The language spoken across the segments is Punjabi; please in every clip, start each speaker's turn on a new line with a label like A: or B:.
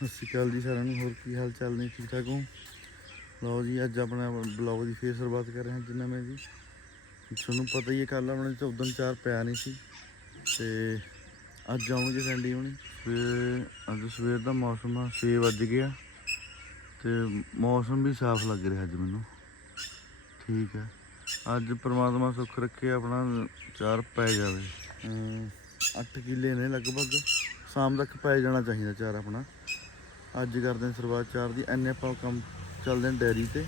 A: ਸਤਿ ਸ਼੍ਰੀ ਅਕਾਲ ਜੀ ਸਾਰਿਆਂ ਨੂੰ, ਹੋਰ ਕੀ ਹਾਲ ਚਾਲ ਨੇ? ਠੀਕ ਠਾਕ ਹੋ? ਲਓ ਜੀ, ਅੱਜ ਆਪਣਾ ਬਲੌਗ ਦੀ ਫੇਰ ਸ਼ੁਰੂਆਤ ਕਰ ਰਹੇ ਹਾਂ ਜਿੰਨਾ ਮੈਂ ਜੀ। ਤੁਹਾਨੂੰ ਪਤਾ ਹੀ ਹੈ ਕੱਲ ਆਪਣੇ ਤੋਂ ਉਦੋਂ ਚਾਰ ਪਿਆ ਨਹੀਂ ਸੀ। ਤੇ ਅੱਜ ਆਉਣਗੇ ਸੈਂਡੀ ਹੋਣੀ। ਤੇ ਅੱਜ ਸਵੇਰ ਦਾ ਮੌਸਮ ਆ 6 ਵੱਜ ਗਿਆ ਤੇ ਮੌਸਮ ਵੀ ਸਾਫ਼ ਲੱਗ ਰਿਹਾ ਅੱਜ ਮੈਨੂੰ। ਠੀਕ ਹੈ। ਅੱਜ ਪ੍ਰਮਾਤਮਾ ਸੁੱਖ ਰੱਖੇ, ਆਪਣਾ ਚਾਰ ਪੈ ਜਾਵੇ। 8 ਕਿੱਲੇ ਨੇ ਲਗਭਗ। ਸ਼ਾਮ ਤੱਕ ਪੈ ਜਾਣਾ ਚਾਹੀਦਾ ਚਾਰ ਆਪਣਾ। ਅੱਜ ਕਰਦੇ ਹਾਂ ਸ਼ੁਰੂਆਤ ਚਾਰ ਦੀ ਐਨੇ ਆਪਾਂ ਕੰਮ ਚੱਲਦੇ ਹਾਂ ਡੈਰੀ ਤੇ।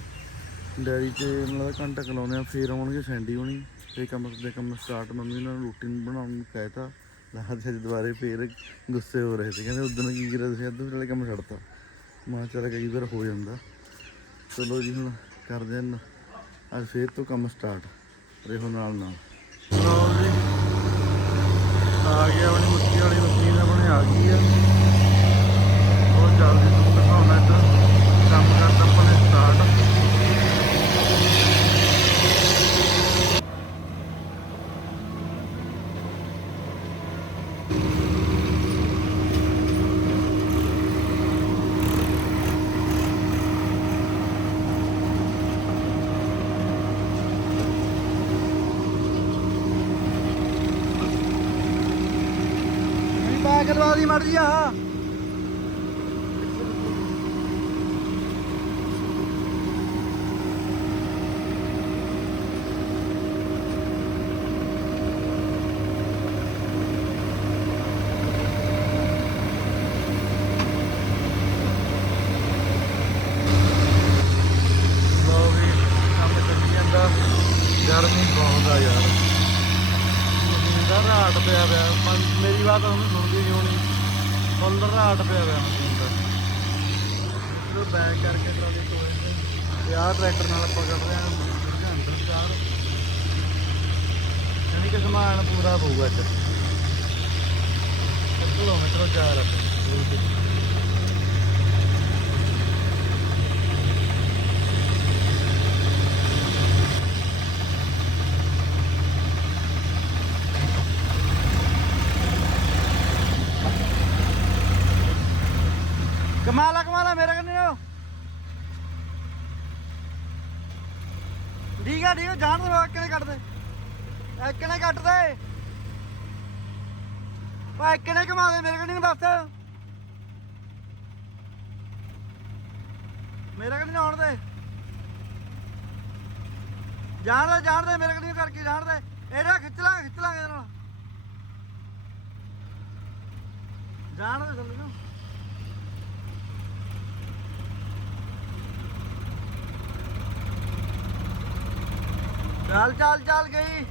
A: ਡੈਰੀ 'ਤੇ ਮਤਲਬ ਘੰਟਾ ਕਲਾਉਂਦੇ ਆ ਫੇਰ ਆਉਣਗੇ ਸੈਂਡੀ ਹੋਣੀ। ਫੇਰ ਕੰਮ ਦੇ ਕੰਮ ਸਟਾਰਟ ਮੰਮੀ ਉਹਨਾਂ ਨੂੰ ਰੋਟੀ ਬਣਾਉਣ ਨੂੰ ਕਹਿਤਾ ਲਾਹਤ ਅੱਜ ਦੁਬਾਰੇ ਫੇਰ ਗੁੱਸੇ ਹੋ ਰਹੇ ਸੀ, ਕਹਿੰਦੇ ਉਦੋਂ ਕੀ ਕਰਿਆ ਤੁਸੀਂ, ਅੱਧੇ ਵੇਲੇ ਕੰਮ ਛੱਡਤਾ। ਮਾਂ ਚੱਲ ਕਈ ਵਾਰ ਹੋ ਜਾਂਦਾ। ਚਲੋ ਜੀ, ਹੁਣ ਕਰਦੇ ਹਾਂ ਅੱਜ ਫੇਰ ਤੋਂ ਕੰਮ ਸਟਾਰਟ ਰਹੋ ਨਾਲ ਨਾਲ। ਆ ਗਿਆ ਆਪਣੀ ਮੁੱਠੀ ਵਾਲੀ ਮਸ਼ੀਨ ਆਪਣੇ ਆ ਗਈ ਆ ਬਹੁਤ ਜਲਦੀ ਤੁਹਾਨੂੰ ਦਿਖਾਉਣਾ ਇੱਧਰ ਕੰਮ ਕਰਦਾ ਆਪਣੇ ਸਟਾਰਟ ਨਹੀਂ ਪਾ ਦੀ ਮੜ ਜੀ ਆ ਗਰਮੀ ਬਹੁਤ ਆ ਯਾਰ। ਮਸ਼ੀਨ ਦਾ ਰਾਟ ਪਿਆ ਪਿਆ। ਮੇਰੀ ਬਾਤ ਉਹਨੂੰ ਸੁਣਦੀ ਨਹੀਂ ਹੋਣੀ ਫੁੱਲ ਰਾਟ ਪਿਆ ਪਿਆ ਮਸ਼ੀਨ ਦਾ। ਚਲੋ ਬੈਕ ਕਰਕੇ ਟਰਾਲੀ ਤੋੜੇ ਤੇ। ਆਹ ਟਰੈਕਟਰ ਨਾਲ ਆਪਾਂ ਕੱਢ ਰਹੇ ਹਾਂ ਅੰਦਰ ਚਾਰ। ਯਾਨੀ ਕਿ ਸਮਾਨ ਪੂਰਾ ਪਊਗਾ ਅੱਜ ਕਿਲੋਮੀਟਰ ਚਾਰ ਰਿਹਾ ਕਮਾਲਾ ਕਮਾਲਾ ਮੇਰੇ ਕੰਨੇ ਠੀਕ ਆ ਠੀਕ ਆ ਜਾਣ ਦੋ ਕਿਨੇ ਕੱਟ ਦੇ। ਕਿਨੇ ਕੱਟ ਦੇ। ਓਏ ਕਿਨੇ ਕਮਾ ਦੇ ਮੇਰੇ ਕੰਨੇ ਬਸ। ਮੇਰੇ ਕੰਨੇ ਆਉਣ ਦੇ। ਜਾਣ ਦੇ ਜਾਣ ਦੇ, ਮੇਰੇ ਕੰਨੇ ਕਰਕੇ ਜਾਣ ਦੇ। ਇਹਦਾ ਖਿੱਚ ਲਾਂਗੇ ਖਿੱਚ ਲਾਂਗੇ ਇਹਦੇ ਨਾਲ। ਜਾਣ ਦੇ ਥੱਲੇ ਨੂੰ। ਚੱਲ ਚੱਲ ਚੱਲ ਗਈ।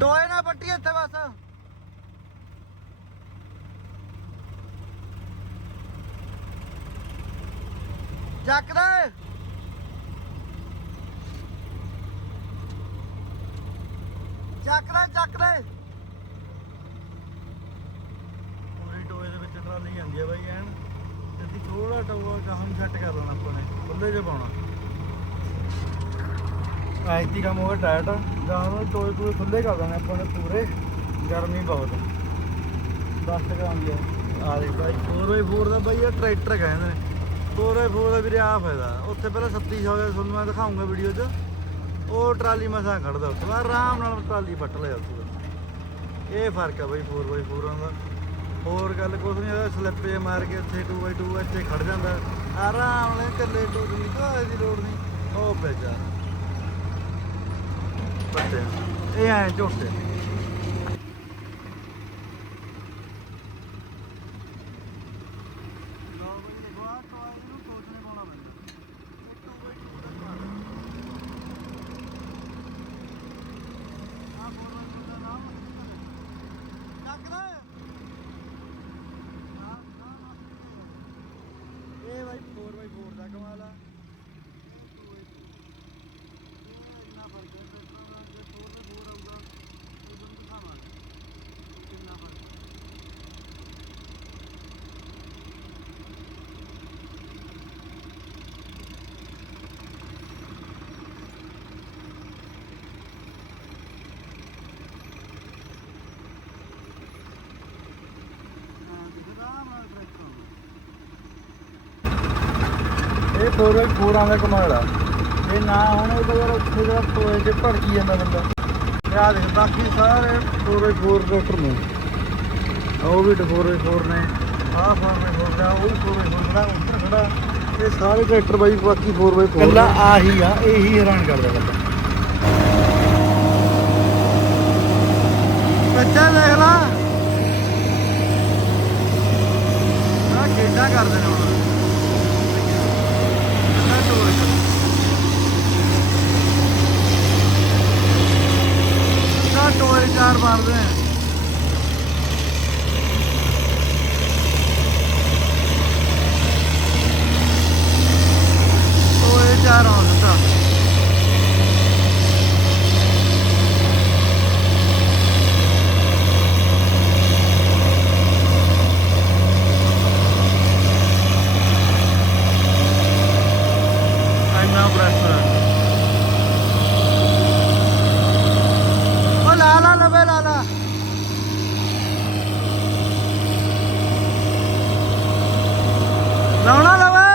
A: ਟੋਏ ਨਾ ਪੱਟੀ ਇੱਥੇ ਬਸ। ਚੱਕ ਦੇ। ਚੱਕ ਦੇ ਚੱਕ ਦੇ ਪੂਰੀ ਟੋਏ ਦੇ ਜਾਂਦੀ ਆ ਬਾਈ ਐਨ। ਤੇ ਅਸੀਂ ਥੋੜਾ ਟੋਆ ਗਾਹਮ ਸੈੱਟ ਕਰ ਲੈਣਾ ਆਪਾਂ ਨੇ ਖੁੱਲੇ ਜਿਹਾ ਪਾਉਣਾ। ਐਤੀ ਕੰਮ ਹੋਵੇ ਟਾਇਟ। ਗਾਹਮ ਟੋਏ ਪੂਰੇ ਖੁੱਲੇ ਕਰ ਦੇਣੇ ਆਪਾਂ ਨੇ ਪੂਰੇ। ਗਰਮੀ ਬਹੁਤ। ਦਸ ਗ੍ਰਾਮ ਲਿਆ ਆ। ਦੇ ਬਾਈ। 4x4 ਦਾ ਬਾਈ ਇਹ ਟਰੈਕਟਰ ਕਹਿੰਦੇ ਨੇ। 4x4 ਦਾ ਵੀਰੇ ਆ ਫਾਇਦਾ। ਉੱਥੇ ਪਹਿਲਾਂ 3700 ਦਾ ਤੁਹਾਨੂੰ ਮੈਂ ਦਿਖਾਉਂਗਾ ਵੀਡੀਓ 'ਚ। ਉਹ ਟਰਾਲੀ ਮਸਾਂ ਖੜਦਾ ਉੱਥੇ। ਆਰਾਮ ਨਾਲ ਟਰਾਲੀ ਪੱਟ ਲਿਆ ਉੱਥੇ। ਇਹ ਫ਼ਰਕ ਆ ਬਾਈ 4x4 ਦਾ। ਹੋਰ ਗੱਲ ਕੁਛ ਨਹੀਂ ਹੋਇਆ ਸਲਿੱਪ ਜੇ ਮਾਰ ਕੇ ਇੱਥੇ 2x2 ਇੱਥੇ ਖੜ ਜਾਂਦਾ। ਆਰਾਮ ਨਾਲ ਇਕੱਲੇ ਟੂ ਦੀ ਕੋਈ ਦੀ ਲੋੜ ਨਹੀਂ ਉਹ ਪੇਜਾ ਪੱਤੇ ਇਹ ਐ ਝੋਟੇ ਇਹ ਬਾਈ 4x4 ਦਾ ਕਮਾਲ ਆ ਇੰਨਾ ਫ਼ਰਕ ਹੈ ਟਰੈਕਟਰਾਂ ਦਾ ਜੇ 4x4 ਆਊਗਾ ਉਹ ਤੁਹਾਨੂੰ ਦਿਖਾਵਾਂਗੇ ਕਿੰਨਾ ਫ਼ਰਕ ਹੈ ਇਹ 4x4 ਆਂਦਾ ਕਮਾਲ ਆ। ਇਹ ਨਾ ਹੁਣ ਉਹ ਤਾਂ ਉੱਥੇ ਜਿਹੜਾ ਟੋਏ 'ਚ ਭੜਕੀ ਜਾਂਦਾ ਬੰਦਾ। ਤੇ ਆਹ ਦੇਖ ਬਾਕੀ ਸਾਰੇ 4x4 ਟਰੈਕਟਰ ਨੇ। ਆਹ ਉਹ ਵੀ 4x4 ਨੇ। ਆਹ 4x4 ਦਾ ਉਹ ਵੀ 4x4 ਖੜਾ ਉੱਧਰ ਖੜਾ। ਇਹ ਸਾਰੇ ਟਰੈਕਟਰ ਬਾਈ ਬਾਕੀ 4x4 ਕੱਲਾ ਆਹੀ ਆ ਇਹੀ ਹੈਰਾਨ ਕਰਦਾ ਬੰਦਾ। ਬੱਚਾ ਦੇਖ ਲਾ। ਆ ਕਿੱਦਾਂ ਕਰਦੇ ਨੇ ਹੁਣ ਕਿੰਨਾ ਟੋਏ ਚ। ਕਿੰਨਾ ਟੋਏ ਚਾਰ ਮਾਰਦੇ ਨੇ ਟੋਏ ਚਾਰ ਆਉਂਦੇ ਤਾਂ ਇੰਨਾ ਪ੍ਰੈਸ਼ਰ ਉਹ ਲਾ ਲਾ ਲਵੇ ਲਾ ਲਾ ਲਾਉਣਾ ਲਵੇ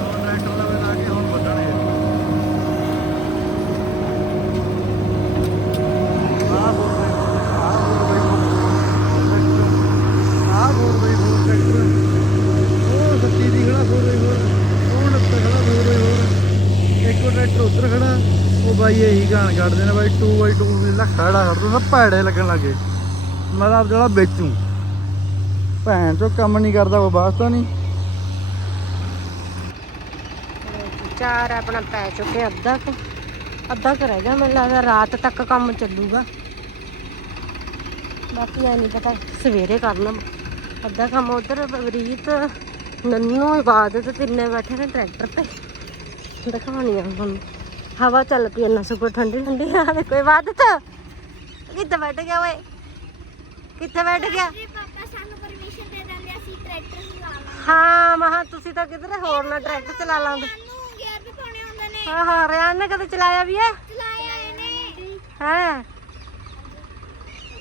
A: ਹੁਣ ਟਰੈਕਟਰ ਲਵੇ ਲਾ ਕੇ ਹੁਣ ਵੱਢਣੇ ਆਹ ਬੋਲ ਆਹ ਆਹ ਬੋਲ ਬਈ ਬੋਲ ਟਰੈਕਟਰ ਉਹ ਸੱਤੀ ਦੀ ਖੜਾ ਹੋਰ ਹੋਰ ਉਹ ਨੱਤਾ ਖੜਾ ਹੋਰ ਹੋਰ ਇੱਕ ਉਹ ਟਰੈਕਟਰ ਉੱਧਰ ਖੜਾ ਉਹ ਬਾਈ ਇਹੀ ਗਾਣ ਕੱਢਦੇ ਨੇ ਬਾਈ 2x2 ਵੀ ਲੱਖਾ ਦੋ ਭੈੜੇ ਲੱਗਣ ਲੱਗੇ ਮੈਂ ਤਾਂ ਜਿਹੜਾ ਵੇਚੂ। ਭੈਣ ਚੋ ਕੰਮ ਨਹੀਂ ਕਰਦਾ, ਉਹ ਵਾਸਤਾ ਨਹੀਂ।
B: ਚਾਰ ਆਪਣਾ ਪੈ ਚੁੱਕੇ ਅੱਧਾ ਕੁ। ਅੱਧਾ ਕੁ ਰਹਿ ਗਿਆ, ਮੈਨੂੰ ਲੱਗਦਾ ਰਾਤ ਤੱਕ ਕੰਮ ਚੱਲੂਗਾ। ਬਾਕੀ ਐ ਨਹੀਂ ਪਤਾ, ਸਵੇਰੇ ਕਰਨਾ। ਅੱਧਾ ਕੰਮ ਉਧਰ ਰੀਤ ਨੰਨੂ ਇਬਾਦਤ ਤਿੰਨੇ ਬੈਠੇ ਨੇ ਟਰੈਕਟਰ ਤੇ। ਦਿਖਾਉਣੀ ਆ ਹੁਣ। ਹਵਾ ਚੱਲ ਪਈ, ਇੰਨਾ ਸੁਪਰ ਠੰਡੀ ਠੰਡੀ ਆ, ਦੇਖੋ ਇਬਾਦਤ ਕਿੱਥੇ ਬੈਠ ਗਿਆ ਓਏ? ਕਿੱਥੇ ਬੈਠ ਗਿਆ?
C: ਜੀ ਪਾਪਾ ਸਾਨੂੰ ਪਰਮਿਸ਼ਨ ਦੇ ਦਿੰਦੇ ਅਸੀਂ ਟਰੈਕਟਰ ਚਲਾ ਲਾਂਗੇ
B: ਹਾਂ ਮਹਾ ਤੁਸੀਂ ਤਾਂ ਕਿਧਰੇ ਹੋਰ ਨਾ ਟਰੈਕਟਰ ਚਲਾ ਲਾਂਗੇ
C: ਸਾਨੂੰ ਗੇਅਰ ਵੀ ਪਾਉਣੇ ਹੁੰਦੇ ਨੇ।
B: ਹਾਂ ਹਾਂ ਰਿਆਨ ਨੇ ਕਦੇ ਚਲਾਇਆ ਵੀ ਹੈ?
C: ਚਲਾਏ ਆਏ ਨੇ।
B: ਹੈ?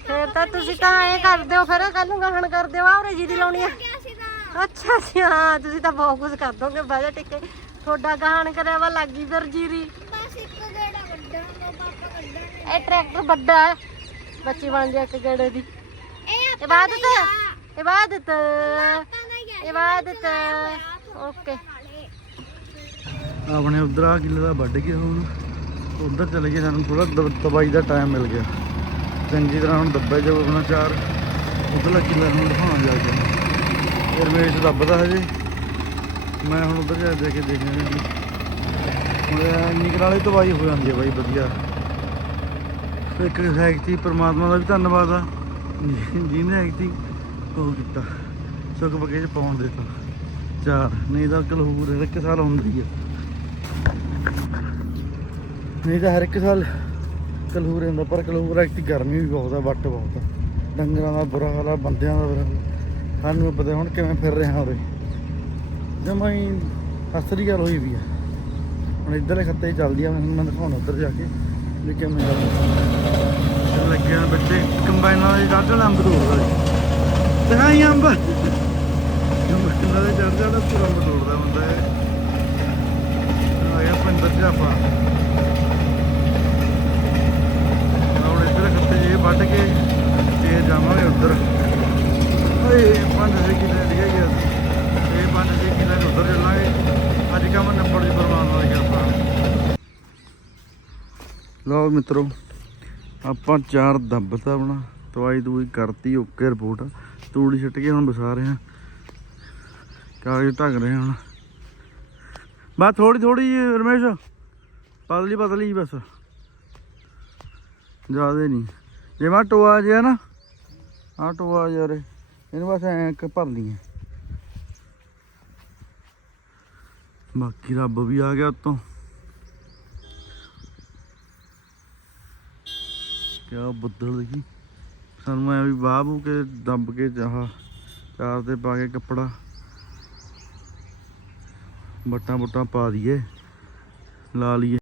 B: ਫਿਰ ਤਾਂ ਤੁਸੀਂ ਤਾਂ ਐ ਕਰਦੇ ਹੋ ਫਿਰ ਕੱਲ ਨੂੰ ਗਾਹਣ ਕਰਦੇ ਹੋ ਆਉਰੇ ਜੀ ਦੀ ਲਾਉਣੀ ਆ
C: ਗਿਆ ਸੀ ਤਾਂ
B: ਅੱਛਾ ਜੀ ਹਾਂ ਤੁਸੀਂ ਤਾਂ ਬਹੁਤ ਕੁਝ ਕਰ ਦੋਗੇ ਬਾਜਾ ਟਿੱਕੇ। ਤੁਹਾਡਾ ਗਾਹਣ ਕਰਿਆ ਵਾ ਲੱਗੀ ਫਿਰ ਜੀਰੀ।
C: ਬਸ ਇੱਕ ਗੇੜਾ ਕੱਢਾਂਗਾ ਪਾਪਾ ਕੱਢਾਂਗੇ
B: ਇਹ ਟਰੈਕਟਰ ਵੱਡਾ ਹੈ। ਬੱਚੀ ਬਣ ਜਾ ਇੱਕ ਗੇੜੇ ਦੀ। ਇਬਾਦਤ ਇਬਾਦਤ ਇਬਾਦਤ ਓਕੇ।
A: ਆਪਣੇ ਉਧਰ ਆ ਕਿੱਲੇ ਦਾ ਵੱਢ ਕੇ ਹੁਣ ਉਧਰ ਚਲੇ ਗਏ ਸਾਨੂੰ ਥੋੜਾ ਦਵਾਈ ਦਾ ਟਾਈਮ ਮਿਲ ਗਿਆ। ਚੰਗੀ ਤਰ੍ਹਾਂ ਹੁਣ ਦੱਬੇ ਜੋ ਆਪਣਾ ਚਾਰ। ਉਧਰਲਾ ਕਿੱਲਾ ਨੂੰ ਦਿਖਾਉਣ ਜਾ ਕੇ। ਫਿਰ ਮੇਰੇ ਇਸ ਦੱਬਦਾ ਹਜੇ। ਮੈਂ ਹੁਣ ਉਧਰ ਜਾ ਕੇ ਇੰਨੀ ਕੁ ਨਾਲੇ ਦਵਾਈ ਹੋ ਜਾਂਦੀ ਹੈ ਬਾਈ ਵਧੀਆ। ਇੱਕ ਹੈਕਤੀ ਪਰਮਾਤਮਾ ਦਾ ਵੀ ਧੰਨਵਾਦ ਆ। ਜਿਹਨੇ ਹੈਕਤੀ ਉਹ ਕੀਤਾ। ਸੁੱਕ ਬਗੇ ਚ ਪਾਉਣ ਦਿੱਤਾ ਚਾਰ, ਨਹੀਂ ਤਾਂ ਕਲਹੂਰ ਹਰ ਇੱਕ ਸਾਲ ਹੁੰਦੀ ਆ। ਨਹੀਂ ਤਾਂ ਹਰ ਇੱਕ ਸਾਲ ਕਲਹੂਰ ਹੁੰਦਾ ਪਰ ਕਲਹੂਰ ਐਕਟੀ ਗਰਮੀ ਵੀ ਬਹੁਤ ਆ, ਵੱਟ ਬਹੁਤ ਆ। ਡੰਗਰਾਂ ਦਾ ਬੁਰਾ ਹਾਲ ਆ, ਬੰਦਿਆਂ ਦਾ ਬੁਰਾ ਹਾਲ ਆ। ਸਾਨੂੰ ਪਤਾ ਹੁਣ ਕਿਵੇਂ ਫਿਰ ਰਹੇ ਹਾਂ ਉਰੇ। ਜਮਾਂ ਹੀ ਅਸਲੀ ਗੱਲ ਹੋਈ ਵੀ ਆ। ਹੁਣ ਇੱਧਰਲੇ ਖੱਤੇ ਚੱਲਦੀ ਆ, ਮੈਂ ਮੈਂ ਦਿਖਾਉਣਾ ਉੱਧਰ ਜਾ ਕੇ। ਵੀ ਕਿਵੇਂ ਗੱਲ ਲੱਗੇ ਬੱਚੇ। ਕੰਬਾਈਨਾਂ ਦੇ ਡਾਢਾ ਅੰਬ ਤੋੜਦਾ ਤੇ ਹਾਂ ਹੀ ਅੰਬ ਕੰਬਾਈਨਾਂ ਦੇ ਚੜ ਜਾਣਾ ਪੂਰਾ ਅੰਬ ਤੋੜਦਾ ਹੁੰਦਾ ਹੈ ਆ ਗਿਆ ਪਿੰਦਰ ਹੁਣ ਇੱਧਰ ਖੱਤੇ ਜੇ ਵੱਢ ਕੇ ਫੇਰ ਜਾਵਾਂਗੇ ਉੱਧਰ ਓਏ ਪੰਜ ਛੇ ਕਿਲੇ ਡਿੱਗੇ ਗਿਆ ਇਹ ਪੰਜ ਛੇ ਕਿਲੇ ਨੂੰ ਉੱਧਰ ਚੱਲਾਂਗੇ ਅੱਜ ਕੰਮ ਨੰਬਰ ਦੀ ਪਰਮਾਤਮਾ ਦੀ ਕਿਰਪਾ ਲਓ ਮਿੱਤਰੋ, ਆਪਾਂ ਚਾਰ ਦੱਬਤਾ ਬਣਾ ਦਵਾਈ ਦੂਈ ਕਰਤੀ ਓਕੇ ਰਿਪੋਰਟ ਤੂੜੀ ਛਿੱਟ ਕੇ ਹੁਣ ਵਸਾ ਰਹੇ ਹਾਂ। ਕਾਗਜ਼ ਢੱਕ ਰਹੇ ਹਾਂ ਹੁਣ। ਬਸ ਥੋੜੀ ਥੋੜੀ ਰਮੇਸ਼, ਪਤਲੀ ਪਤਲੀ ਬਸ। ਜ਼ਿਆਦੇ ਨਹੀਂ। ਜੇ ਮੈਂ ਟੋਆ ਜਿਹਾ ਨਾ ਆ ਟੋਆ ਯਾਰ ਇਹਨੂੰ ਬਸ ਐਂ ਕ ਭਰ ਲਈਏ ਬਾਕੀ ਰੱਬ ਵੀ ਆ ਗਿਆ ਉਤੋਂ। ਕਿਆ ਬੱਦਲ ਦੇਖੀ ਸਾਨੂੰ ਐ ਵੀ ਬਾਹ ਬੂ ਕੇ ਦੱਬ ਕੇ ਆਹ ਚਾਰ ਤੇ ਪਾ ਕੇ ਕੱਪੜਾ ਬੱਟਾਂ ਬੁੱਟਾਂ ਪਾ ਦਈਏ, ਲਾ ਲਈਏ।